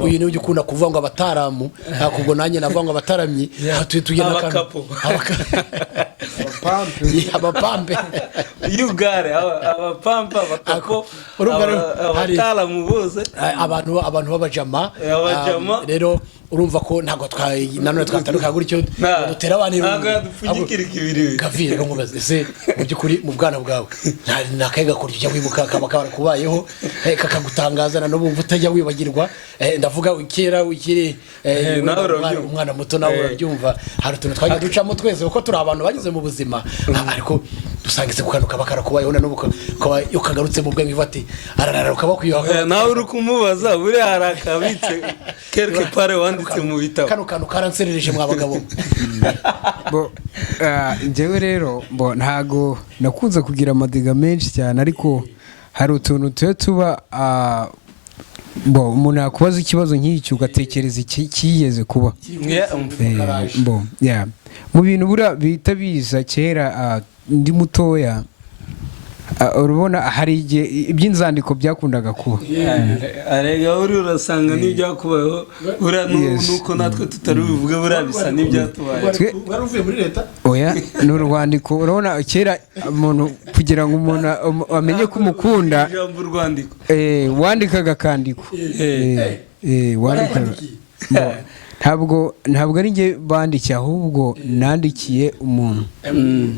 uyu ni ugikunda kuvuga ngo abataramu nakubwo nanjye navuga ngo abataramyi tugenda abakapo abapampe yugare abapampa abakapo abataramu bose abantu babajama rero urumva ko ntago nanone twataruka gutyo dutera abantu dupfunyikira ikibiri Gavi rero nkubaze ese mu byukuri mu bwana bwawe nakaiga kurya wibuka kaba kubayeho kakagutangazana no bumva utajya wibagirwa ndavuga ukira ukiri umwana muto nawe urabyumva hari utuntu twagiye ducamo twese uko turi abantu bagize mu buzima ariko dusangitse kukanuka bakara kubayeho nanubuka ko ukagarutse mu bwenge ivati ararara ukaba kuyoha nawe uri kumubaza buri harakabitse quelque part wanditse mu bitabo kano karanserereje mwabagabo njyewe rero ntago nakunze kugira amadiga menshi cyane ariko hari utuntu tuba umuntu yakubaza ikibazo nk'icyo ugatekereza ikiyeze kuba mu bintu bita biza kera ndi mutoya urabona hari igihe iby'inzandiko byakundaga kuba arega uri urasanga n'ibyakubayeho nuko natwe tutari bivuge burabisa n'ibyatubaye waruvuye muri leta oya n'urwandiko urabona kera umuntu kugira ngo umuntu amenye ko umukunda ijambo urwandiko wandikaga kandiko wandikaga ntabwo ari njye bandikiye ahubwo nandikiye umuntu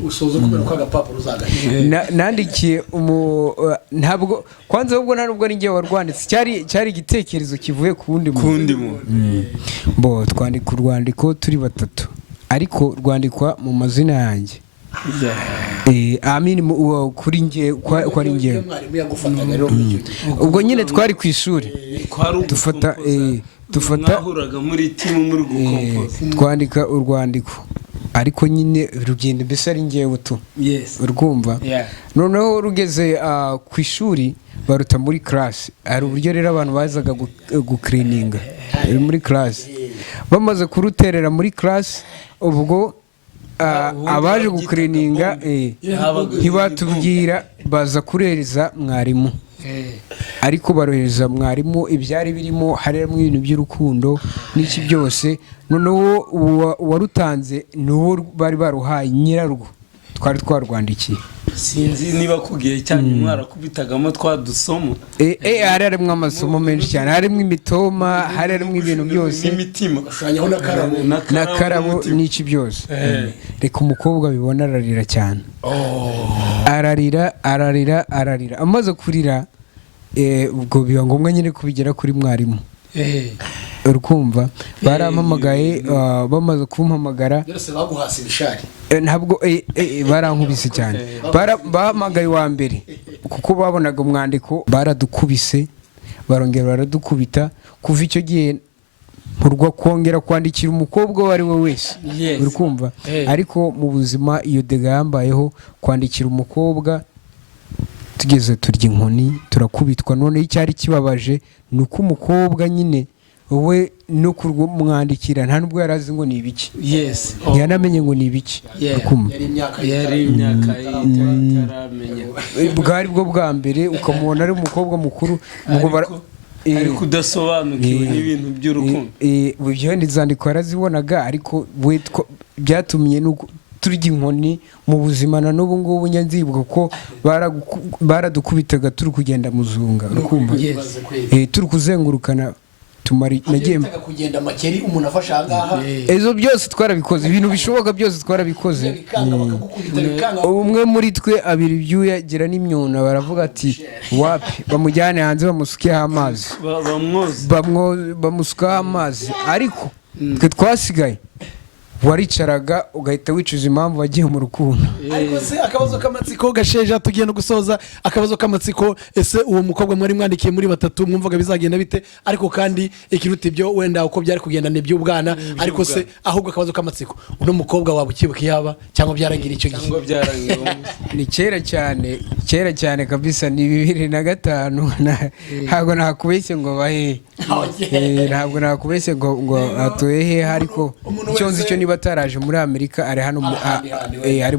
usoza kubera ko agapapuro uzagaye nandikiye ntabwo kwanza ahubwo ntabwo ari njye warwanditse cyari igitekerezo kivuye ku wundi muntu twandika urwandiko turi batatu ariko rwandikwa mu mazina yanjye kuri njye ko ari njye ubwo nyine twari ku ishuri dufata muri timu muri gukompoza twandika urwandiko ariko nyine rugenda mbese ari njyewe tu urwumva noneho rugeze ku ishuri baruta muri class hari uburyo rero abantu bazaga gukirininga muri class bamaze kuruterera muri class ubwo abaje gukirininga ntibatubwira baza kurereza mwarimu ariko barohereza mwarimu ibyari birimo harimo ibintu by'urukundo n'iki byose noneho warutanze n'uwo bari baruhaye nyirarwo twari twarwandikiye sinzi niba kugiye cyane mwarakubitagamo twadusomo harimo amasomo menshi cyane harimo imitoma harimo ibintu byose n'imitima gashanyaho n'akarabo n'iki byose reka umukobwa bibona ararira cyane ararira amaze kurira ubwo biba ngombwa nyine kubigera kuri mwarimu urukumva barampamagaye bamaze kumpamagara byose baguhasa ibishari ntabwo barankubise cyane bahamagaye wa mbere kuko babonaga umwandiko baradukubise barongera baradukubita kuva icyo gihe nturwa kongera kwandikira umukobwa uwo ari we wese urukumva ariko mu buzima iyo dega yambayeho kwandikira umukobwa tugeze turya inkoni turakubitwa none icyari kibabaje ni uko umukobwa nyine we no kumwandikira nta nubwo yarazi ngo ni ibiki ntiyanamenye ngo ni ibiki yari imyaka itaramenya bwari bwo bwa mbere ukamubona ari umukobwa mukuru ariko udasobanukiwe n'ibintu by'urukundo ibyo inzandiko yarazibonaga ariko byatumye turya inkoni mu buzima na n'ubu ngubu nyanzibuka ko baradukubitaga turi kugenda muzunga urukumva turi kuzengurukana nagiye kugenda makeri umuntu afasha ahangaha ezo byose twarabikoze ibintu bishoboka byose twarabikoze umwe muri twe abiri byuya gira n'imyuna baravuga ati wapi bamujyane hanze bamusukeho amazi bamusukaho amazi ariko twe twasigaye waricaraga ugahita wicuza impamvu wagiye mu rukundo ariko se akabazo k'amatsiko gasheje tugiye no gusoza akabazo k'amatsiko ese uwo mukobwa mwari mwandikiye muri batatu mwumvaga bizagenda bite ariko kandi ikiruta ibyo wenda uko byari kugenda n'iby'ubwana ariko se ahubwo akabazo k'amatsiko uno mukobwa waba ukibuka yaba cyangwa byarangira icyo gihe cyangwa byarangira ni kera cyane kabisa ni 2005 ntabwo nakubeshye ngo bahe ntabwo nakubeshye ngo atuye he ariko icyo nzi cyo niba ataraje muri Amerika ari hano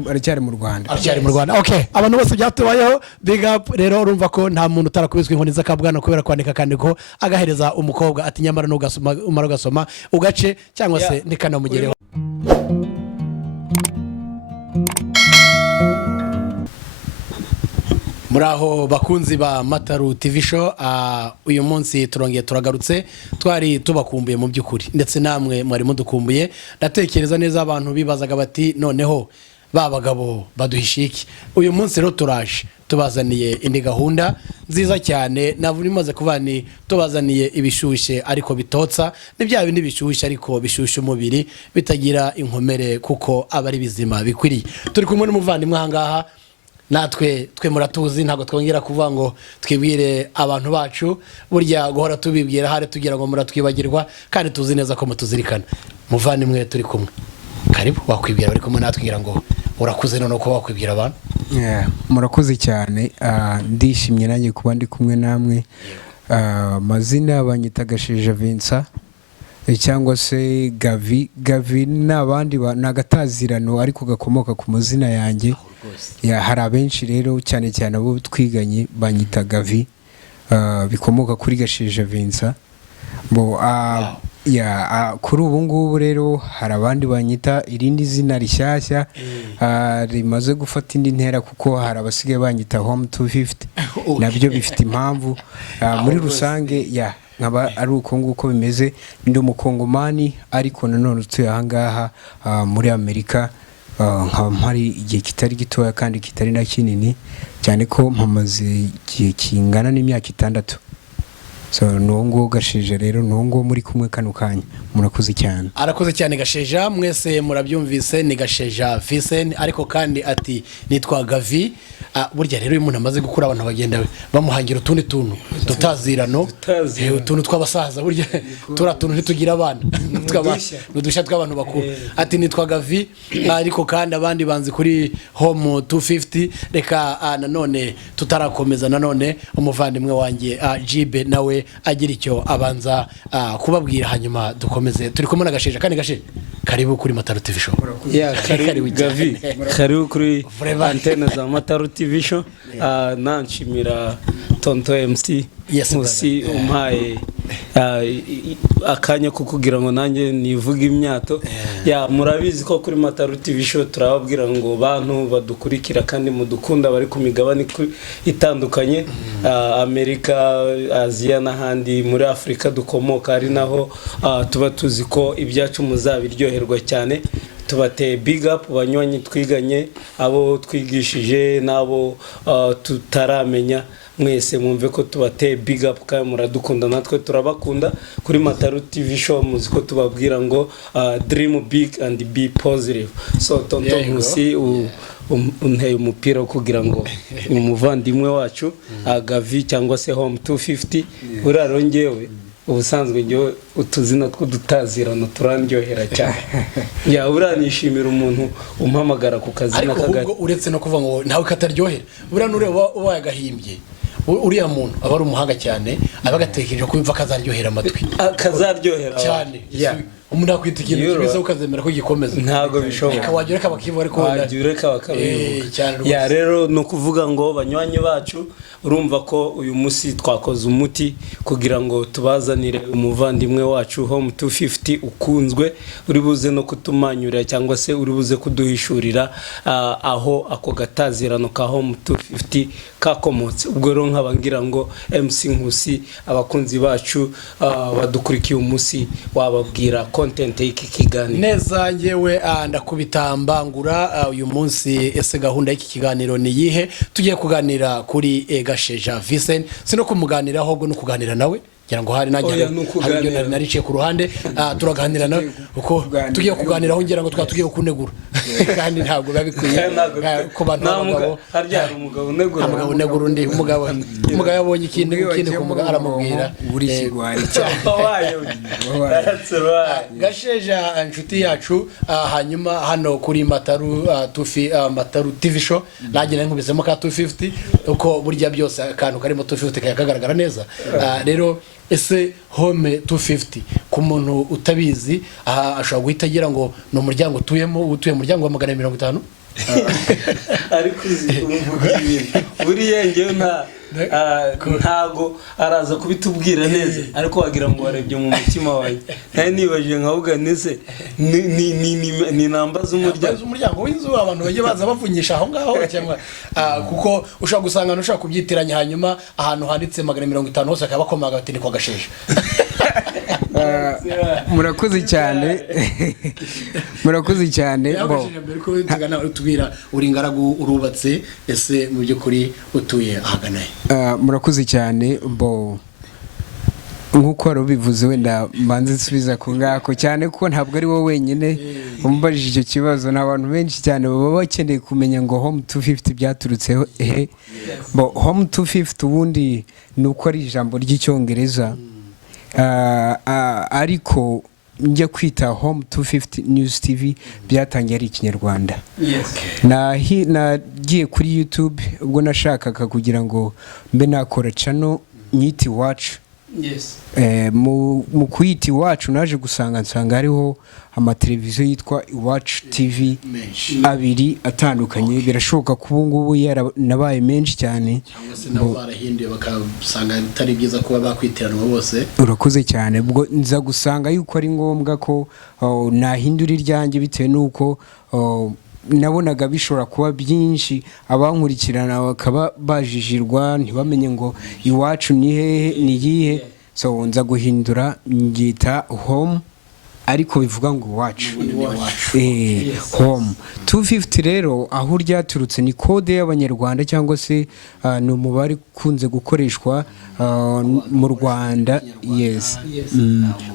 aracyari mu Rwanda okay abantu bose byatubayeho big up rero urumva ko nta muntu utarakubiswe inkoni z'akabwana kubera kwandika kandiko agahereza umukobwa ati nyamara n'ugasoma umara ugasoma ugace cyangwa se nikanamugereho muraho bakunzi ba Mataru TV show uyu munsi turongeye turagarutse twari tubakumbuye mu by'ukuri ndetse namwe mwari mudukumbuye ndatekereza neza abantu bibazaga bati noneho babagabo baduhishiki uyu munsi rero turaje tubazaniye indi gahunda nziza cyane naburi maze kuvani tubazaniye ibishushe ariko bitotsa n'ibya bindi bishushe ariko bishushe umubiri bitagira inkomere kuko abari bizima bikwiriye turi kumwe n'umuvandimwe ahangaha natwe muratuzi ntabwo twongera kuvuga ngo twibwire abantu bacu burya guhora tubibwira hari tugira ngo muratwibagirwa kandi tuzi neza ko mutuzirikana muvandimwe turi kumwe karibu wakwibwira bari kumwe natwira ngo urakuze none ko wakwibwira abantu murakoze cyane ndishimye nanjye kuba ndi kumwe namwe mazina banyita Gasheja Vincent cyangwa se Gavi n'abandi nagatazirano ariko gakomoka ku mazina yanjye hari abenshi rero cyane cyane abo twiganye banyita Gavi bikomoka kuri Gasheja Vincent kuri ubu ngubu rero hari abandi banyita irindi zina rishyashya rimaze gufata indi ntera kuko hari abasigaye banyita Home 250 nabyo bifite impamvu muri rusange nkaba ari uko nguko bimeze ndi umukongomani ariko nanone utuye ahangaha muri Amerika nkaba mpari igihe kitari gitoya kandi kitari na kinini cyane ko mpamaze igihe kingana n'imyaka 6 so nongo Gasheja rero nongo muri kumwe kano kanya murakoze cyane arakoze cyane Gasheja mwese murabyumvise ni Gasheja Vincent ariko kandi ati nitwa Gavi burya rero uyu muntu amaze gukura abantu bagenda bamuhangira utundi tuntu tutazirano utuntu twabasaza burya turatuntu ntitugira abana n'udushya tw'abantu bakuru ati nitwa Gavi ariko kandi abandi banzi kuri Home 250 reka nanone tutarakomeza nanone umuvandimwe wanjye Jibe nawe agira icyo abanza kubabwira hanyuma dukomeze turi kumwe na Gasheja kandi Gasheja karibu kuri Mataru TV show karibu Gavi karibu kuri antena za Mataru TV show nanshimira Tonto MC musi umpaye akanya kukugira ngo nanjye nivuga imyato murabizi ko kuri Mataru TV show turababwira ngo bantu badukurikira kandi mudukunda bari ku migabane itandukanye Amerika Aziya n'ahandi muri Afrika dukomoka ari naho tuba tuzi ko ibyacu muzabiryoherwa cyane tubateye big up banywanyi twiganye abo twigishije nabo tutaramenya mwese mwumve ko tubateye big up kandi muradukunda natwe turabakunda kuri Mataru TV show muzi ko tubabwira ngo dream big and be positive so tonto musi unteye umupira kugira ngo umuvandimwe wacu Gavi cyangwa se Home 250 urarongewe ubusanzwe njye utuzina tw'udutazirano turandyohera cyane uranishimira umuntu umpamagara ku kazina kagari ariko uretse no kuvuga ngo nawe kataryohera burana ureba wagahimbye uriya muntu aba ari umuhanga cyane abagatekereje ko yumva kazaryohera amatwi kazaryohera cyane umuntu akwita ikintu kimeze ukazemera ko gikomeza ntago bishoboka kawagira kabakivu ariko wagira kabakivu rero no kuvuga ngo banywanyi bacu urumva ko uyu musi twakoze umuti kugira ngo tubazanire umuvandimwe wacu Home 250 ukunzwe uri buze no kutumanyura cyangwa se uri buze kuduhishurira aho ako gatazirano ka Home 250 kakomotse ubwo rero nkabangira ngo MC Nkusi abakunzi bacu badukurikiye umusi wababwira content y'iki kiganiro neza ngewe ndakubita mbangura uyu munsi ese gahunda y'iki kiganiro ni yihe tugiye kuganira kuri Gasheja Vincent sino kumuganira ahubwo no kuganira nawe ngira ngo hari najya hari narice ku ruhande turaganira nawe uko tugiye kuganira aho ngira ngo twatugiye kunegura kandi ntabwo babikwiye ko bantu bagabo harya umugabo negura negura undi umugabo yabonye ikindi ku mugabo aramubwira buri kigwari Gasheja inshuti yacu hanyuma hano kuri Mataru TV show nagira nkubisemo ka 250 uko burya byose akantu karimo 250 kagaragara neza rero ese Home 250 ku muntu utabizi ashobora guhita agira ngo ni umuryango utuyemo utuye mu muryango wa 150 ariko umuvuga ibintu buriya ngewe ntago araza kubitubwira neza ariko wagira ngo warebye mu mutima wawe naye nibajije nkavuga nese ni nambaza umuryango w'inzu abantu bagiye baza bavunyisha aho ngaho cyangwa kuko ushaka gusanga ushaka kubyitiranya hanyuma ahantu handitse 150 hose akaba bakomaga bati ni kwa Gasheja. Murakoze cyane murakoze cyane tubwira uri ingaragu urubatse ese mu by'ukuri utuye ahagana murakoze cyane bo nkuko warubivuze wenda mbanze nsubiza ku ngako cyane kuko ntabwo ari wowe wenyine umubajije icyo kibazo n'abantu benshi cyane baba bakeneye kumenya ngo home 250 byaturutseho bo home 250 ubundi ni uko ari ijambo ry'icyongereza ariko njya kwita home 250 news tv byatangiye ari ikinyarwanda. Nagiye kuri YouTube ubwo nashakaga kugira ngo mbe nakora channel nyiti iwacu. Mu kuyita iwacu naje nsanga hariho amateleviziyo yitwa Iwacu TV abiri atandukanye birashoboka ko ubu ngubu nabaye menshi cyane nabo barahinduye bakasanga bitari byiza kuba bakwitiranwa bose. Urakoze cyane ubwo nza gusanga yuko ari ngombwa ko nahindura iryanjye bitewe nuko nabonaga bishobora kuba byinshi abankurikirana bakaba bajijirwa ntibamenye ngo iwacu ni hehe ni yihe so nza guhindura ngita home ariko bivuga ngo iwacu home 250 rero aho ryaturutse ni code y'abanyarwanda cyangwa se ni umubare kunze gukoreshwa mu Rwanda. Yes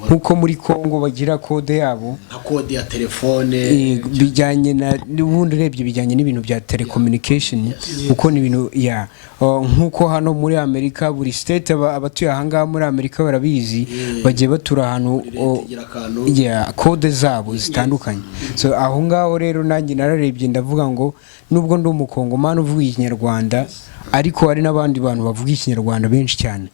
nkuko muri Kongo bagira code yabo nka code ya telefone bijyanye na ubundi rebye bijyanye n'ibintu bya telecommunication uko ni ibintu nkuko hano muri Amerika buri state abatuye ahanga muri Amerika barabizi bagiye batura ahantu code zabo zitandukanye. So aho ngaho rero nanjye nararebye ndavuga ngo nubwo ndi umukongomani uvuga ikinyarwanda ariko hari n'abandi bantu bavuga ikinyarwanda benshi cyane.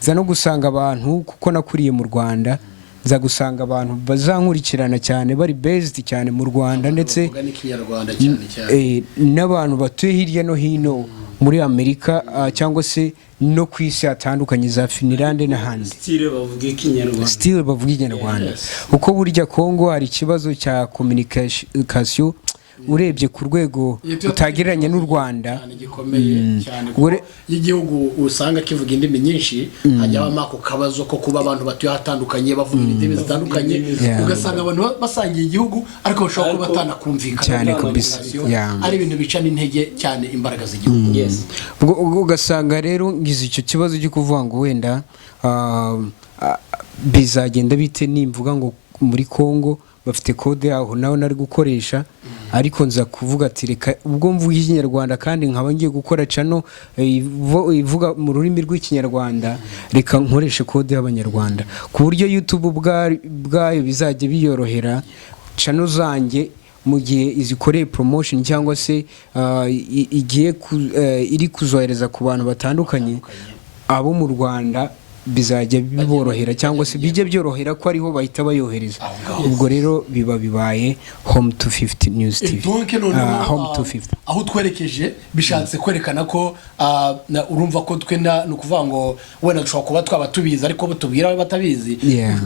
Za no gusanga abantu kuko nakuriye mu Rwanda nza gusanga abantu bazankurikirana cyane bari based cyane mu Rwanda ndetse n'abantu batuye hirya no hino muri Amerika cyangwa se no kwisi atandukanye za Finland n'ahandi still bavuga ikinyarwanda uko burya Kongo hari ikibazo cya communication urebye ku rwego utagereranya n'u Rwanda y'igihugu usanga kivuga indimi nyinshi hajyaho amako kabazo ko kuba abantu batuye hatandukanye bavuga indimi zitandukanye ugasanga abantu basangiye igihugu ariko bashobora kuba batanakumvikana cyane kubisa ari ibintu bicana intege cyane imbaraga z'igihugu. Ugasanga rero ngize icyo kibazo cyo kuvuga ngo wenda bizagenda bite nimvuga ngo muri Kongo bafite code yaho nawe nari gukoresha ariko nza kuvuga ati reka ubwo mvuga ikinyarwanda kandi nkaba ngiye gukora channel ivuga mu rurimi rw'ikinyarwanda reka nkoreshe code y'abanyarwanda ku buryo YouTube bwayo bizajya biyorohera channel zanjye mu gihe izikoreye promotion cyangwa se igiye iri kuzohereza ku bantu batandukanye abo mu Rwanda bizajya biborohera cyangwa se bijye byorohera ko ariho bahita bayohereza. Ubwo rero bibaye home 250 news TV home 250 aho twerekeje bishatse kwerekana ko urumva ko twe no kuvuga ngo wenda dushobora kuba twaba tubizi ariko butubwira batabizi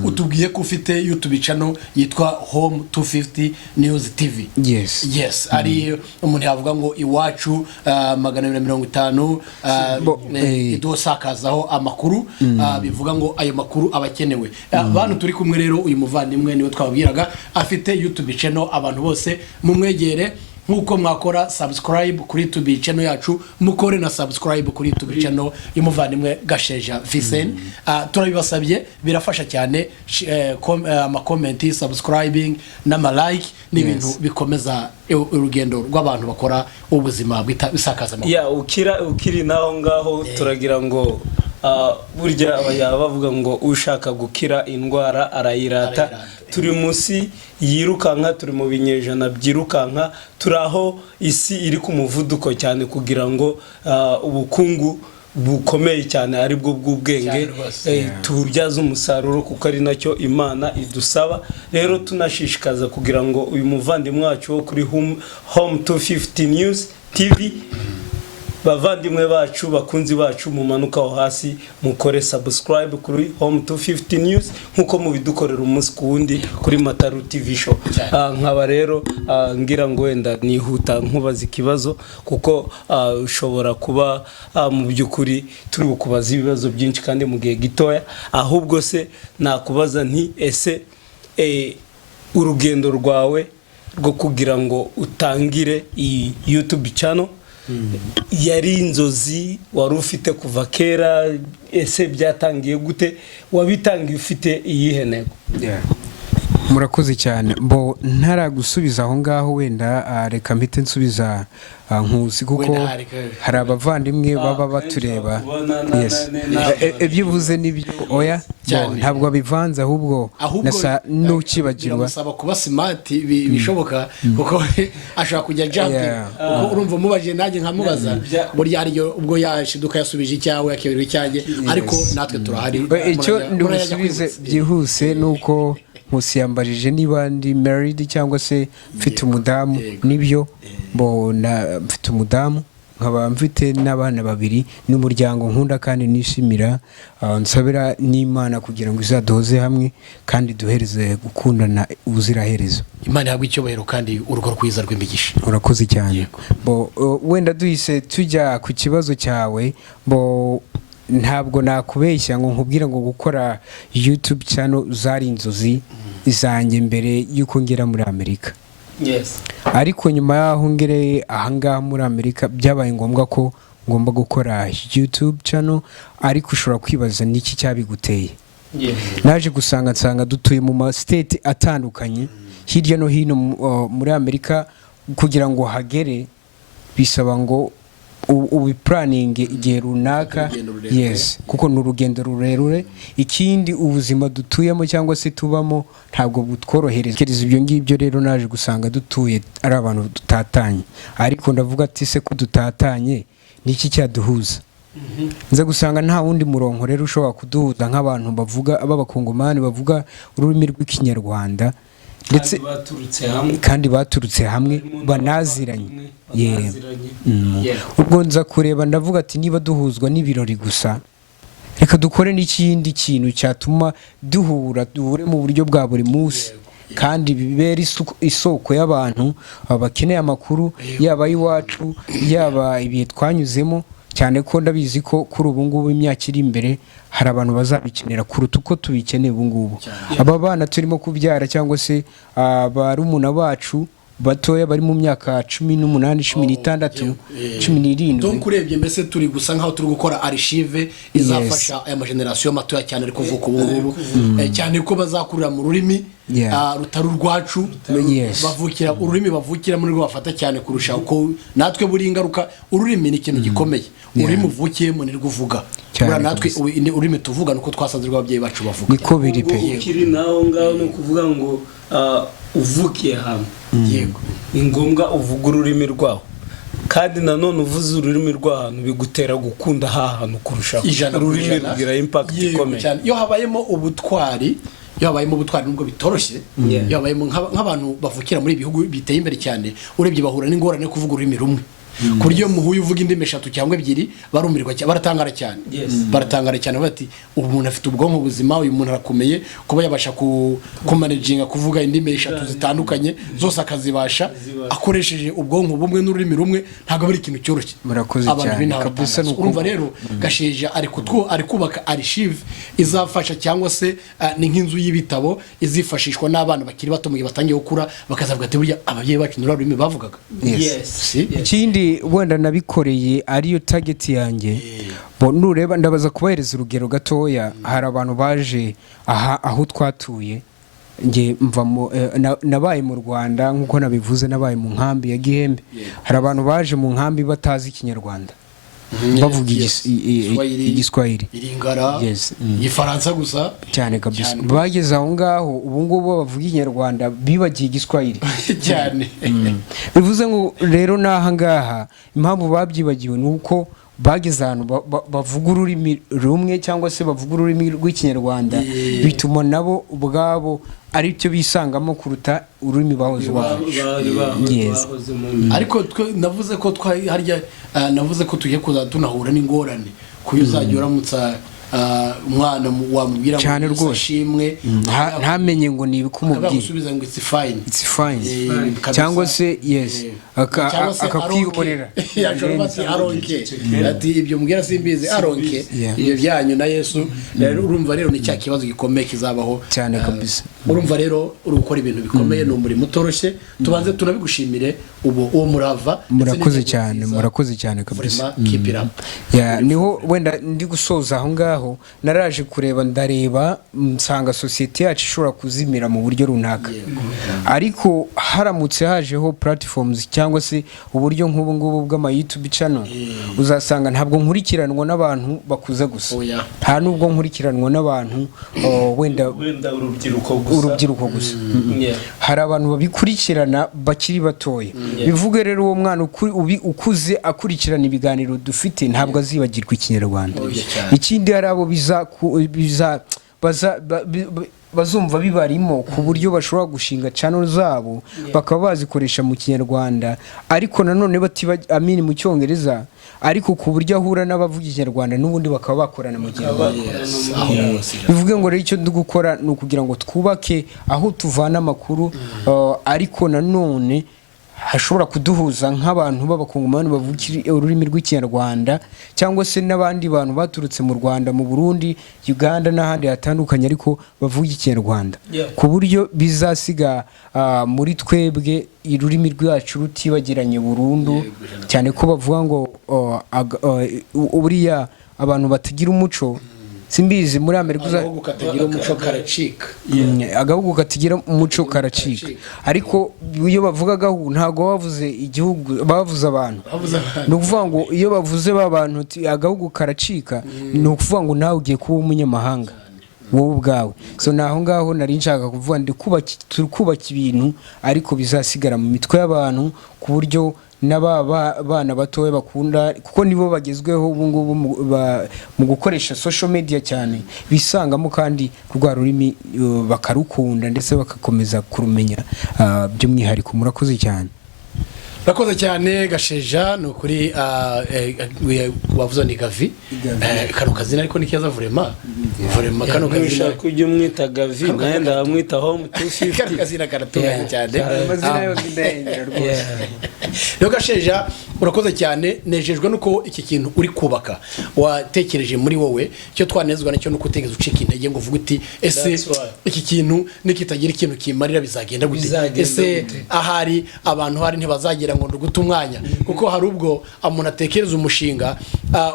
utubwiye ko ufite YouTube channel yitwa home 250 news TV. Yes ari umuntu yavuga ngo iwacu 250 idosakazaho amakuru bivuga ngo ayo makuru abakenewe. Abantu turi kumwe rero uyu muvandimwe niwe twabwiraga afite YouTube channel abantu bose mumwegere nkuko mwakora subscribe kuri YouTube channel yacu mukore na subscribe kuri YouTube channel y'umuvandimwe Gasheja Vincent. Turabibasabye birafasha cyane ama comment subscribing n'ama like n'ibintu bikomeza urugendo rw'abantu bakora ubuzima bisakaza ukiri naho ngaho turagira ngo burya bavuga ngo ushaka gukira indwara arayirata. Turi munsi yirukanka turi mu binyejana byirukanka turaho isi iri ku muvuduko cyane kugira ngo ubukungu bukomeye cyane ari bwo bw'ubwenge tububyaza umusaruro kuko ari nacyo Imana idusaba. Rero tunashishikaza kugira ngo uyu muvandimwe wacu wo kuri Home 250 News TV, bavandimwe bacu bakunzi bacu mumanuka aho hasi mukore subscribe kuri Home 250 News nkuko mubidukorera umunsi ku wundi kuri Mataru TV show. Nkaba rero ngira ngo wenda nihuta nkubaza ikibazo kuko ushobora kuba mu byukuri turi bukubaza ibibazo byinshi kandi mu gihe gitoya, ahubwo se nakubaza nti ese urugendo rwawe rwo kugira ngo utangire iyi YouTube channel yari inzozi wari ufite kuva kera, ese byatangiye gute, wabitangiye ufite iyihe ntego? Murakoze cyane. Mbo ntaragusubiza aho ngaho wenda reka mpite nsubiza nkusi kuko hari abavandimwe baba batureba. Yes, ibyivuze nibyo oya ntabwo bivanze ahubwo nasa n'ukibagirwa gusaba kuba smart bishoboka kuko ashaka kujya jumping kuko urumva mubaje nanjye nkamubaza burya ariyo ubwo yashiduka yasubije icyawe yakebirwa icyanjye ariko natwe turahari. Icyo ndusubize byihuse nuko Nkusi yambajije niba ndi married cyangwa se mfite umudamu. Nibyo mbona mfite umudamu, nkaba mfite n'abana babiri n'umuryango nkunda kandi nishimira. Nsabira n'Imana kugira ngo izadoze hamwe kandi duhereze gukundana ubuziraherezo. Imana yagwa icyubahiro kandi urugo rwiza rw'imigisha. Urakoze cyane. Wenda duhise tujya ku kibazo cyawe. Ntabwo nakubeshya ngo nkubwira ngo gukora YouTube channel zari inzozi izanjye mbere yuko ngera muri Amerika. Yes. Ariko nyuma yaho ngereye ahangaha muri Amerika byabaye ngombwa ko ngomba gukora YouTube channel, ariko ushobora kwibaza niki cyabiguteye. Naje nsanga dutuye mu state atandukanye hirya no hino muri Amerika. Kugira ngo hagere bisaba ngo ubi planning igihe runaka. Yes, kuko n'urugendo rurerure. Ikindi ubuzima dutuyemo cyangwa se tubamo ntabwo butworohereza ibyo ngibyo. Rero naje gusanga dutuye ari abantu dutatanye, ariko ndavuga ati se ko dutatanye niki cyaduhuza? Nza gusanga nta wundi murongo rero ushobora kuduhuza nk'abantu bavuga ab'abakongomani bavuga ururimi rw'ikinyarwanda ndetse kandi baturutse hamwe banaziranye. Ubwo nza kureba ndavuga ati niba duhuzwa n'ibirori gusa, reka dukore n'ikindi kintu cyatuma duhure mu buryo bwa buri munsi kandi bibera isoko y'abantu bakeneye amakuru yaba iwacu yaba ibihe twanyuzemo, cyane ko ndabizi ko kuri ubu ngubu imyaka iri imbere hari abantu bazabikenera kuruta uko tubikeneye ubu ngubu. Aba bana turimo kubyara cyangwa se barumuna bacu batoya bari mu myaka 18, 16, 17. Donc urebye mbese turi gusa nkaho turi gukora archive izafasha aya generation matoya cyane ari kuvuka ubu ngubu, cyane ko bazakurira mu rurimi rutaru rwacu. Bavukira ururimi bavukira muri rwo bafata cyane kurusha uko natwe buri ingaruka. Ururimi ni ikintu gikomeye, ururimi uvukiyemo ni rwuvuga. Bura natwe ururimi tuvuga nuko twasanze rw'ababyeyi bacu bavuga. Niko biri pe. Ukiri naho ngaho no kuvuga ngo uvukiye hamwe. Yego, ni ngombwa uvuga ururimi rwaho, kandi nanone uvuze ururimi rw'ahantu bigutera gukunda hahantu kurusha ururimi rugira impact ikomeye. Iyo habayemo ubutwari nubwo bitoroshye, iyo habayemo nk'abantu bavukira muri ibihugu biteye imbere cyane, urebye bahura n'ingorane kuvuga ururimi rumwe. Kuryo muhuye uvuga indimi 3 cyangwa 2 barumirwa cyane, baratangara cyane. Baratangara cyane bati ubu umuntu afite ubwonko buzima, uyu muntu arakomeye kuba yabasha kumanaginga kuvuga indimi 3 zitandukanye zose akazibasha akoresheje ubwonko bumwe n'ururimi rumwe. Ntabwo bari ikintu cyoroshye. Murakoze cyane kabisa. Urumva rero Gasheja ari kubaka archive izafasha cyangwa se ni nk'inzu y'ibitabo izifashishwa n'abana bakiri bato mu gihe batangiye gukura, bakazavuga ati burya ababyeyi bacu n'ururimi bavugaga. Ikindi wenda nabikoreye ariyo target yanjye. Nureba ndabaza kubahereza urugero gatoya. Hari abantu baje aho twatuye, nge mva nabaye mu Rwanda nkuko nabivuze, nabaye mu nkambi ya Gihembe. Hari abantu baje mu nkambi batazi Ikinyarwanda, bavuga Igiswahili, Iringara, Igifaransa gusa cyane kabisa. Bageze aho ngaho ubu ngubu bavuga Ikinyarwanda bibagiye Igiswahili cyane. Bivuze ngo rero naha ngaha impamvu babyibagiwe nuko bageze ahantu bavuga ururimi rumwe cyangwa se bavuga ururimi rw'ikinyarwanda bituma nabo ubwabo ari cyo bisangamo kuruta ururimi bahoze ariko navuze ko harya navuze ko tugiye kuza tunahura n'ingorane kuyo uzajya uramutsa umwana wamubwira cyane rwose ashimwe ntamenye ngo ni ibikumubwira gusubiza ngo it's fine cyangwa se yes akakwihorera aronke ati ibyo mbwira simbizi aronke ibyo byanyu na Yesu rero urumva rero ni cya kibazo gikomeye kizabaho cyane kabisa urumva rero uri gukora ibintu bikomeye ni umurimo utoroshye tubanze tunabigushimire uwo murava murakoze cyane kabisa niho wenda ndi gusoza aho ngaho naraje kureba ndareba nsanga societe yacu ishobora kuzimira mu buryo runaka ariko haramutse hajeho platforms cyangwa se uburyo nk'ubu ngubu bw'ama YouTube channel uzasanga ntabwo nkurikiranwa n'abantu bakuze gusa nta nubwo nkurikiranwa n'abantu wenda urubyiruko gusa hari abantu babikurikirana bakiri batoya bivuge rero uwo mwana ukuze akurikirana ibiganiro dufite ntabwo azibagirwa ikinyarwanda ikindi hari abo bazumva bibarimo ku buryo bashobora gushinga channel zabo bakaba bazikoresha mu kinyarwanda ariko nanone amini mu cyongereza ariko ku buryo ahura n'abavuga ikinyarwanda n'ubundi bakaba bakorana mu kinyarwanda bivuge ngo rero icyo dukora ni ukugira ngo twubake aho tuvana amakuru ariko nanone hashobora kuduhuza nk'abantu b'abakongomani bavuga ururimi rw'ikinyarwanda cyangwa se n'abandi bantu baturutse mu Rwanda mu Burundi Uganda n'ahandi hatandukanye ariko bavuga ikinyarwanda ku buryo bizasiga muri twebwe ururimi rwacu rutibagiranye burundu cyane ko bavuga ngo buriya abantu batagira umuco simbizi muri Amerika agahugu katagira umuco karacika agahugu katagira umuco karacika ariko iyo bavuga agahugu ntago bavuze igihugu bavuze abantu ni ukuvuga ngo iyo bavuze babantu agahugu karacika ni ukuvuga ngo nawe ugiye kuba umunyamahanga wowe ubwawe so naho ngaho nari nshaka kuvuga ndi kubaka ibintu ariko bizasigara mu mitwe y'abantu ku buryo n'abana batoya bakunda kuko nibo bagezweho ubu ngubu mu gukoresha social media cyane bisangamo kandi rwa rurimi bakarukunda ndetse bakakomeza kurumenya by'umwihariko murakoze cyane Rakoze cyane Gasheja no kuri wavuze ni Gavi kano kazina ariko nikiza vraiment kano kazina kujya umwita Gavi nenda amwita home 250 kano kazina karatunganye cyane amazina yo ndahengera rwose no Gasheja urakoze cyane nejejwe nuko iki kintu uri kubaka watekereje muri wowe cyo twanezwa n'icyo nuko utegeza ucika intege ngo uvuga uti ese iki kintu nikitagira ikintu kimarira bizagenda gute ese ahari abantu hari ntibazagira ngo nduguta umwanya kuko hari ubwo umuntu atekereza umushinga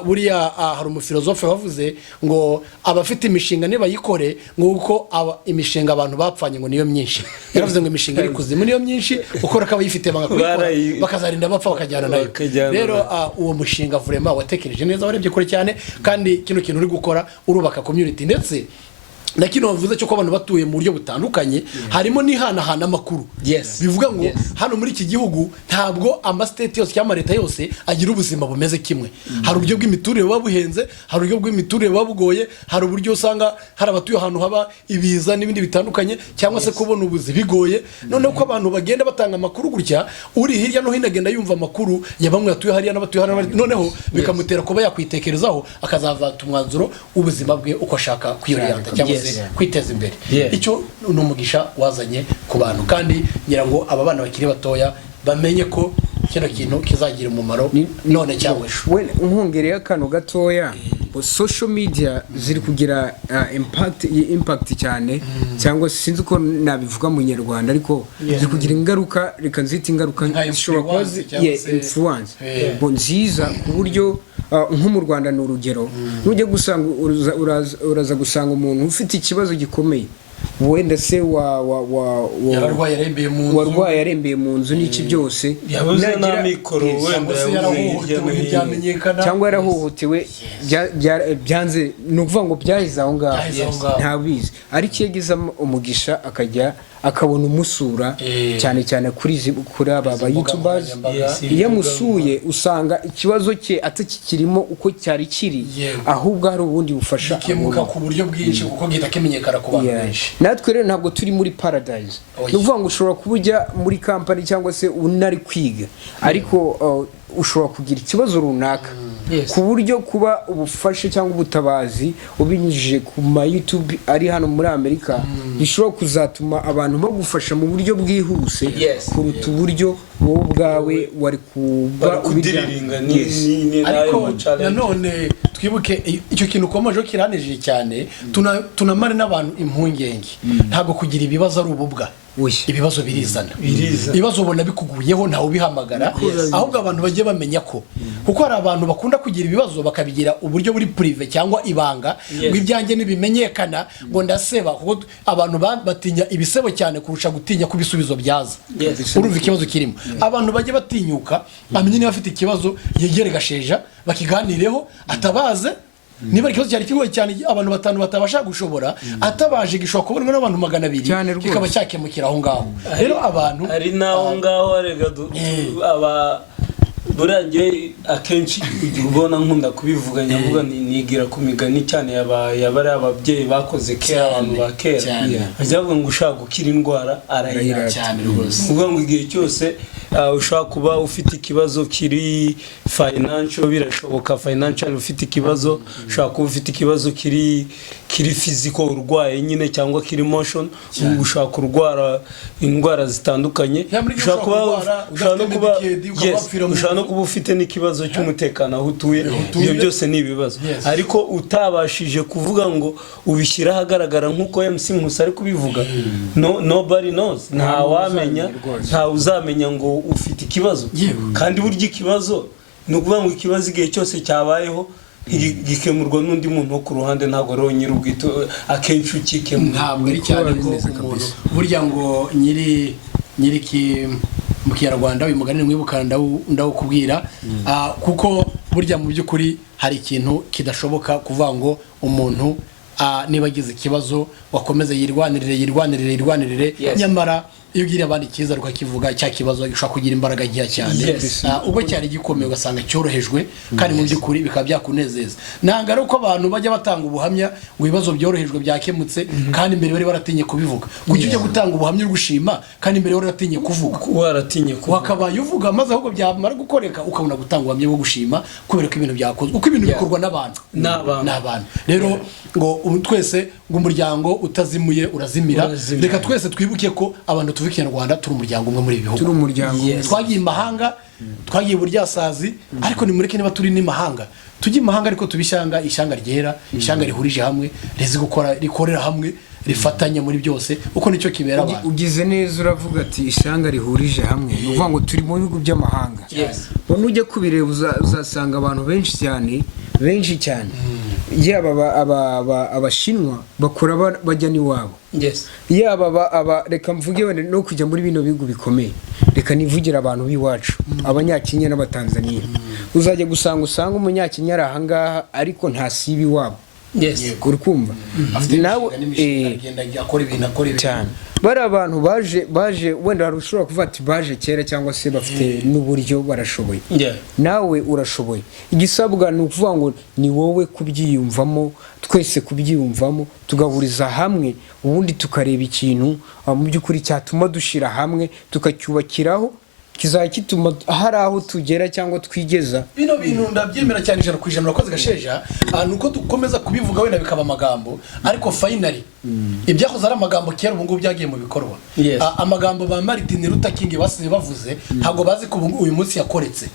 buriya hari umufilozofe wavuze ngo abafite imishinga nibayikore nguko imishinga abantu bapfanye ngo niyo myinshi yaravuze ngo imishinga iri kuzimu niyo myinshi ukora akaba yifite bakazarinda bapfa bakajyana nayo rero uwo mushinga vraiment watekereje neza warebye kure cyane kandi kino kintu uri gukora urubaka community ndetse na kino bavuze cyo ko abantu batuye mu buryo butandukanye harimo nihanahana amakuru bivuga ngo hano muri iki gihugu ntabwo ama state yose cyangwa leta yose agira ubuzima bumeze kimwe hari uburyo bw'imiturire babuhenze hari uburyo bw'imiturire babugoye hari uburyo usanga hari abatuye ahantu haba ibiza n'ibindi bitandukanye cyangwa se kubona ubuzi bigoye none uko abantu bagenda batanga amakuru gutya uri hirya no hino agenda yumva amakuru ya bamwe atuye hariya n'abatuye hano noneho bikamutera kuba yakwitekerezaho akazavata umwanzuro ubuzima bwe uko ashaka kwiyorienta cyangwa kwiteza imbere icyo n'umugisha wazanye ku bantu kandi ngira ngo aba bana bakiri batoya bamenye ko kino kintu kizagira umumaro none cyangwa ejo nkongereye akantu gatoya social media ziri kugira impact cyane cyangwa sinzi ko nabivuga mu Nyarwanda ariko ziri kugira ingaruka reka nzita ingaruka zishobora kuba influence nziza ku buryo nko mu Rwanda ni urugero nujye gusanga uraza gusanga umuntu ufite ikibazo gikomeye wenda se warwaye yarembeye mu nzu n'iki byose yabuze na mikoro wenda cyangwa yarahohotewe byanze ni ukuvuga ngo byahize aho ngaho ntabizi ariko iyo agize umugisha akabona umusura cyane cyane kuri aba YouTubers iyo amusuye usanga ikibazo cye atakikirimo uko cyari kiri ahubwo hari ubundi bufasha gikemuka ku buryo bwinshi kuko gihita kimenyekana ku bantu benshi. Natwe rero ntabwo turi muri paradise ni ukuvuga ngo ushobora kuba ujya muri kampani cyangwa se unari kwiga ariko ushobora kugira ikibazo runaka ku buryo kuba ubufasha cyangwa ubutabazi ubinyujije ku ma YouTube ari hano muri Amerika bishobora kuzatuma abantu bagufasha mu buryo bwihuse kuruta uburyo wowe ubwawe wari kuba ubidiriringa ariko nanone twibuke icyo kintu ukomeje kiranejije cyane tunamare n'abantu impungenge ntabwo kugira ibibazo ari ububwa ibibazo birizana ibibazo ubona bikuguyeho ntawe ubihamagara ahubwo abantu bagiye bamenya ko kuko hari abantu bakunda kugira ibibazo bakabigira uburyo buri prive cyangwa ibanga ngo ibyanjye nibimenyekana ngo ndaseba kuko abantu batinya ibisebo cyane kurusha gutinya ko ibisubizo byaza urumva ikibazo kirimo abantu bagiye batinyuka bamenye niba afite ikibazo yegere Gasheja bakiganireho atabaze niba ikibazo cyari kigoye cyane abantu 5 batabasha gushobora atabaje gishobora kubonwa n'abantu 200 kikaba cyakemukira aho ngaho rero abantu ari naho ngaho arega aba burangiye akenshi ubona nkunda kubivuga nyavuga nigira ku migani cyane yabari ababyeyi bakoze kera abantu ba kera bazavuga ngo ushaka gukira indwara arayira cyane rwose uvuga ngo igihe cyose ushaka kuba ufite ikibazo kiri financial birashoboka financial ufite ikibazo ushaka kuba ufite ikibazo kiri physical urwaye nyine cyangwa kiri emotion ushaka kurwara indwara zitandukanye ushaka no kuba ufite n'ikibazo cy'umutekano aho utuye ibyo byose ni ibibazo ariko utabashije kuvuga ngo ubishyira ahagaragara nk'uko MC Nkusi ari kubivuga nobody knows nta wamenya nta uzamenya ngo ufite ikibazo kandi burya ikibazo ni ukuvuga ngo ikibazo igihe cyose cyabayeho gikemurwa n'undi muntu wo ku ruhande ntabwo rero nyir'ubwito akenshi ukikemura ntabwo ari cyane ko umuntu burya ngo nyiri mu Kinyarwanda uyu mugani mwibuka ndawukubwira kuko burya mu by'ukuri hari ikintu kidashoboka kuvuga ngo umuntu niba agize ikibazo wakomeza yirwanirire nyamara iyo ugira abandi cyiza rukakivuga cya kibazo gishobora kugira imbaraga ngiya cyane ubwo cyari gikomeye ugasanga cyorohejwe kandi mu by'ukuri bikaba byakunezeza nanga ari uko abantu bajya batanga ubuhamya ngo ibibazo byorohejwe byakemutse kandi imbere bari baratinye kubivuga gucyo cyo gutanga ubuhamya urugushima kandi imbere bari baratinye kuvuga waratinye kuvuga wakabaye uvuga maze ahubwo byamara gukoreka ukabona gutanga ubuhamya bwo gushima kubera ko ibintu byakozwe uko ibintu bikorwa n'abantu rero ngo twese ngo umuryango utazimuye urazimira reka twese twibuke ko abantu tuvuye Kinyarwanda turi umuryango umwe muri ibi bihugu turi umuryango twagiye imahanga twagiye buryasazi ariko nimureke niba turi n'imahanga tujye imahanga ariko tubishanga ishyanga ryera ishyanga rihurije hamwe rizi gukora rikorera hamwe rifatanya muri byose uko nicyo kibera abantu ugize neza uravuga ati ishyanga rihurije hamwe uvuga ngo turi mu bihugu by'amahanga none ujye kubireba uzasanga abantu benshi cyane yaba abashinwa bakora bajya n'iwabo yaba reka mvuge wenda no kujya muri bino bihugu bikomeye reka nivugira abantu b'iwacu abanyakenya n'abatanzania uzajya usanga umunyakenya ari ahangaha ariko ntasiba iwabo uri kumva nawe akora ibintu cyane bari abantu baje wenda ushobora kuvuga ati baje kera cyangwa se bafite n'uburyo barashoboye nawe urashoboye igisabwa ni ukuvuga ngo ni wowe kubyiyumvamo twese kubyiyumvamo tugahuriza hamwe ubundi tukareba ikintu mu by'ukuri cyatuma dushira hamwe tukacyubakiraho kizajya kituma hari aho tugera cyangwa twigeza bino bintu ndabyemera cyane 100% urakoze Gasheja nuko dukomeza kubivuga wenda bikaba amagambo ariko finally ibyakoze ari amagambo kera ubu ngubu byagiye mu bikorwa amagambo ba Martin Luther King basize bavuze ntago bazi ko uyu munsi yakoretse